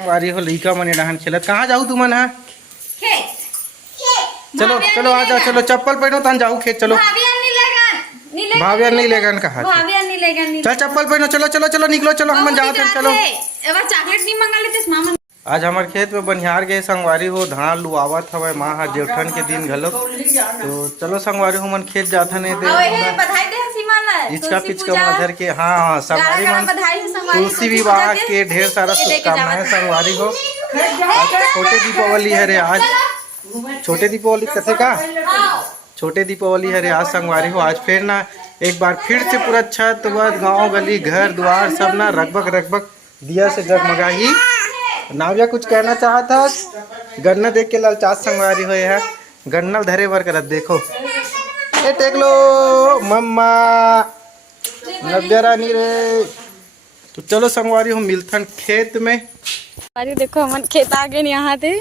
वारी हो लइका मन डहान खेलत। कहाँ जाऊ तुमन हा? खेत। चलो चलो आ जाओ, चलो चप्पल पहनो तन जाऊ खेत। चलो भाभी नहीं लेगन कहा चल चप्पल पहनो, चलो चलो चलो निकलो, चलो हम जाते हैं। चलो चॉकलेट नहीं मंगा लेते मामा। आज हमारे खेत में बनिहार गए संगवारी हो, धान लुआवत हवे माँ हा जेठन के दिन घलो। तो चलो संगवारी हो मन खेत जाता नहीं दे इचका पिचका मधर के। हाँ हाँ संगवारी मन तुलसी विवाह के ढेर सारा शुभकामनाएं संगवारी हो। छोटे दीपावली है रे आज, छोटे दीपावली कथे का छोटे दीपावली है रे आज संगवारी हो। आज फिर ना एक बार फिर से पूरा छत वत गाँव गली घर द्वार सब ना रगबग रगबग दिया से जगमगा ही। नाविया कुछ कहना चाहता? गन्ना देख के ललचात संगवारी हो है, गन्ना धरे बर करत देखो। ए टेक लो मम्मा नव्या रानी रे। तो चलो संगवारी हो मिलथन खेत में। अरे देखो हम खेत आ गए यहाँ थे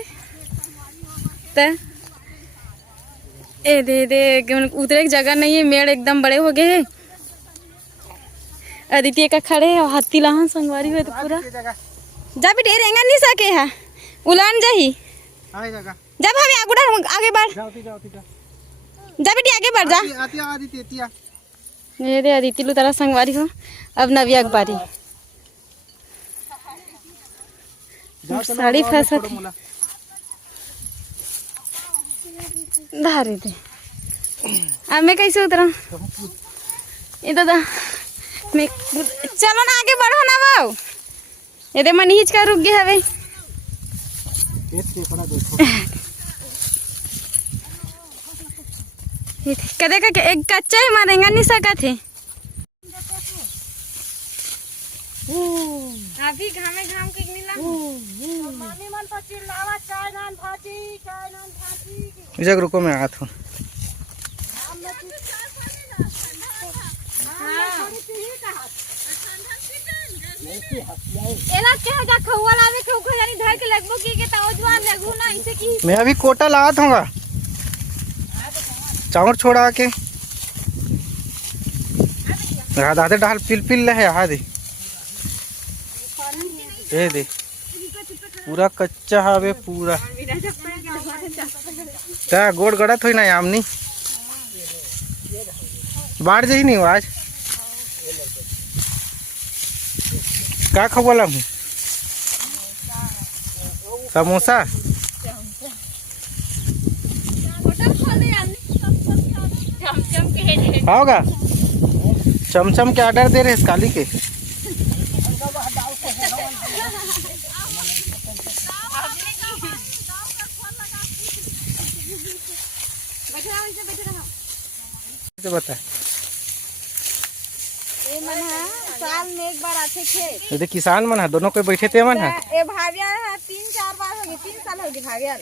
ए दे दे उतरे की जगह नहीं है, मेड़ एकदम बड़े हो गए हैं। अदिति का खड़े और हाथी लहान संगवारी हुए तो पूरा जा भी ढेर नहीं सके है उलान जाही जा भाभी आगे बढ़ जा बेटी आगे बढ़ जा। मेरे अदिति लो तारा संगवारी हो। अब नविया की बारी साड़ी फैसा धारे थे। अब मैं कैसे उतरा ये दादा मैं चलो ना आगे बढ़ो ना वो ये मन हिच का रुक गया हवे। कदे का एक कच्चा ही मारेंगा नहीं सका थे अभी घामे घाम के निकला माने मन पर चिल्लावा चाय नान भाजी जग रुको मैं आता हूँ। एला के जा खौवा लावे के ओखो जानी धर के लगबो की तावजवान लगू ना इसे की मैं अभी कोटा लात हूँगा चावल छोड़ा के दादे डाल पिल पिल है यहाँ दे ये दे पूरा कच्चा हवे पूरा क्या गोड़ गड़त हो ना आमनी बाढ़ जाही नहीं आज का खबला हूँ समोसा होगा चमचम के ऑर्डर दे रहे हैं काली के। बता साल में एक बार आते खेत ये किसान मन है दोनों कोई बैठे थे मन है ए भाविया 3-4 बार हो गए 3 साल हो गए भाविया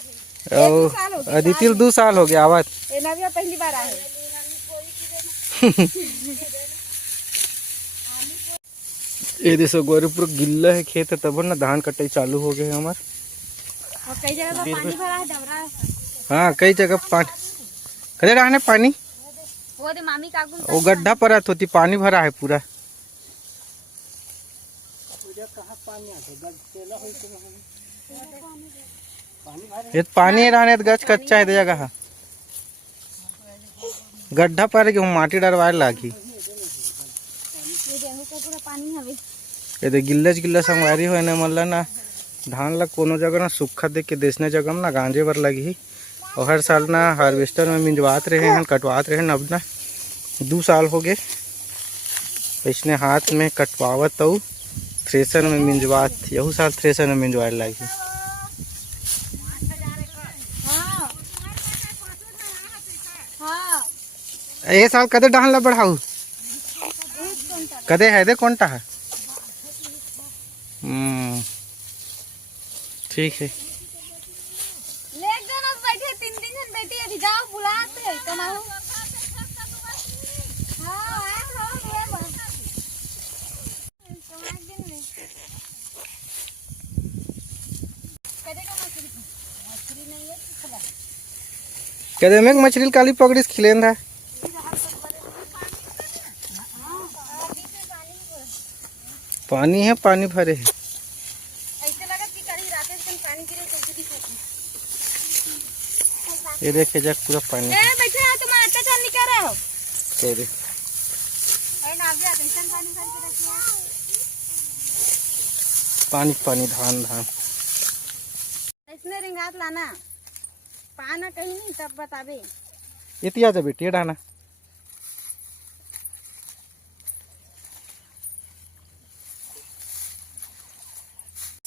अदिति 2 साल हो गया आवत ए नविया पहली बार आए। ये देखो गोरे पूरा गिल्ला है खेत है तब ना धान कटाई चालू हो गए हमार। और कई जगह पानी भरा है डबरा। हाँ कई जगह पानी कदे रहने पानी वो दे मामी कागुन वो गड्ढा परत होती पानी भरा है पूरा। ये पानी रहने गच कच्चा है जगह गड्ढा पर के माटी डरवाए लागी। ये दे गिल्लज गिल्ला संगवारी हो ना मतलब ना धान ला कोनो जगह ना सूखा देख के देसने जगह में ना गांजे बर लगी। और हर साल ना हार्वेस्टर में मिंजवात रहे हैं कटवात रहे हैं। अब ना 2 साल हो गए इसने हाथ में कटवावत तो थ्रेसर में मिंजवात यहू साल थ्रेसर में मिंजवाए लगी। ये साल कदे डाहन ला बढ़ाऊ कदे है दे कौन टा है ठीक है जाओ बुलाते कमाओ। कदे में मछली काली पकड़ी खिलेन था पानी है पानी भरे है। ऐसे लगा कि कहीं ये देखे जग पूरा पानी ए बैठे हो तुम आटा चाल निकाल रहे हो तेरे ए ना गया टेंशन पानी भर के रखिए पानी पानी धान धान इसने रिंगात लाना पाना कहीं नहीं तब बताबे इतिया जा बेटी डाना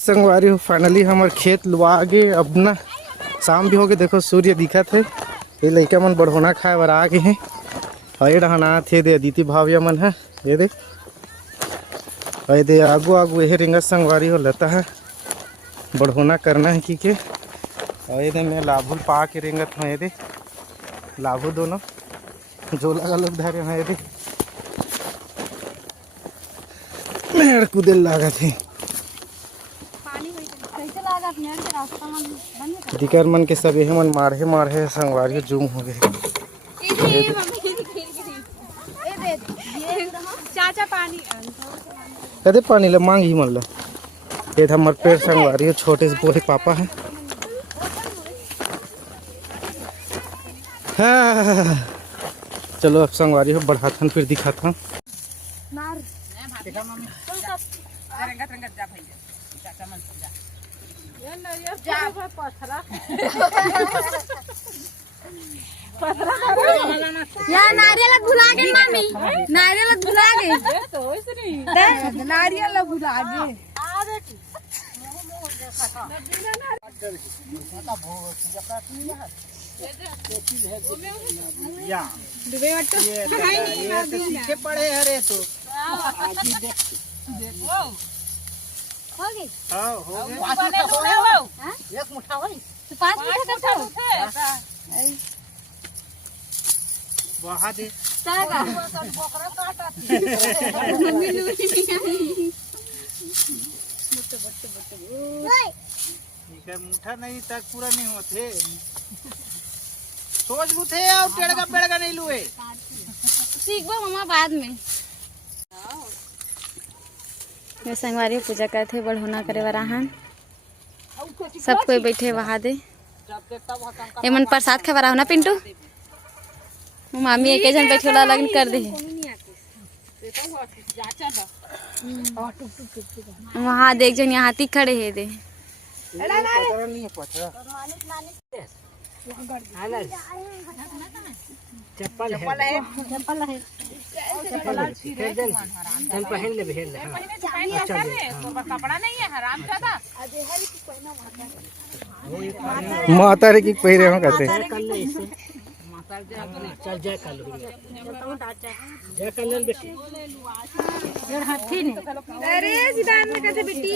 संगवारी हो फाइनली हमारे खेत लुआ आगे अब ना शाम भी हो गए देखो सूर्य दिखा थे ये लड़का मन बढ़ोना खाए बर आ गए हैं और ये डहाना थे दे अदिति भाविया मन है ये दे और दे आगू आगू यही रिंगा संगवारी हो लेता है बढ़ोना करना है कि के और ये दे मैं लाभुल पा के रिंगत हूँ ये दे लाभू दोनों जो लगा लोग धरे हैं ये दे मेड़ कूदे लगा थे दिकर मन के सब यही मन मारे मारे संगवारी जूम हो गए चाचा पानी कदे पानी ले मांग ही मन ला ये था हमारे पेड़ संगवारी छोटे से बोले पापा है हाँ। चलो अब संगवारी हो बढ़ाथन फिर दिखाता हूँ यार नारियल भुला गए मामी नारियल भुला गए नारियल भुला गए पीछे पड़े हरे तो हो गई हाँ हो गए एक मुठा होई तो 5 मुठा करता हो वहाँ दे चागा मुठा नहीं तक पूरा नहीं होते सोच बुथे और टेड़गा पेड़गा नहीं लुए सीखबो मम्मा बाद में ये संगवारी पूजा करते बढ़ोना करे वराहन सब कोई बैठे वहा दे ये मन प्रसाद खा रहा हो ना पिंटू मामी एक जन बैठे वाला लगन कर दे वहाँ देख जन यहाँ ती खड़े है दे चप्पल है चप्पल है पहन ले पहन ले कपड़ा नहीं है हराम ज्यादा माता रे की पहिरे हो कहते चल जय कर लो जय कर ले बेटी यार हाथी ने अरे सीधा में कैसे बेटी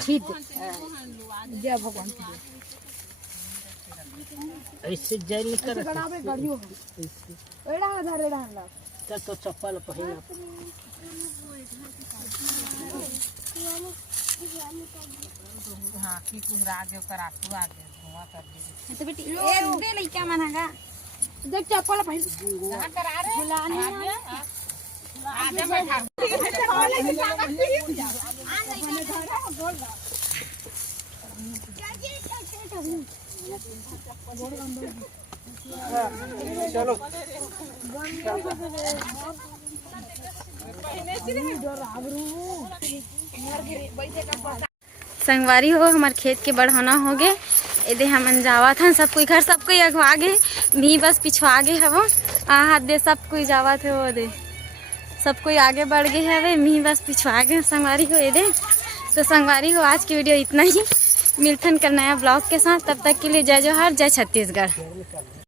ठीक जय भगवान ऐसे जय नहीं कर बनावे गाड़ियो एड़ा आधार एड़ा ला चल तो चप्पल पहन हां की कुहरा जो करा तू आगे हुआ कर दे तो बेटी ए दे लइका मनगा देख चप्पल पहन कहां करा रे बुलाने आगे बैठा चलो संगवारी हो हमारे खेत के बढ़ाना हो गए यदि हम जावा था सब कोई घर सब कोई अगवा गए मी बस पिछवा गए हवो हाथ दे सब कोई जावा थे वो दे सब कोई आगे बढ़ गए हवे मी बस पिछवा गए संगवारी हो ये दे तो संगवारी हो आज की वीडियो इतना ही मिलथन का नया ब्लॉग के साथ तब तक के लिए जय जोहार जय छत्तीसगढ़।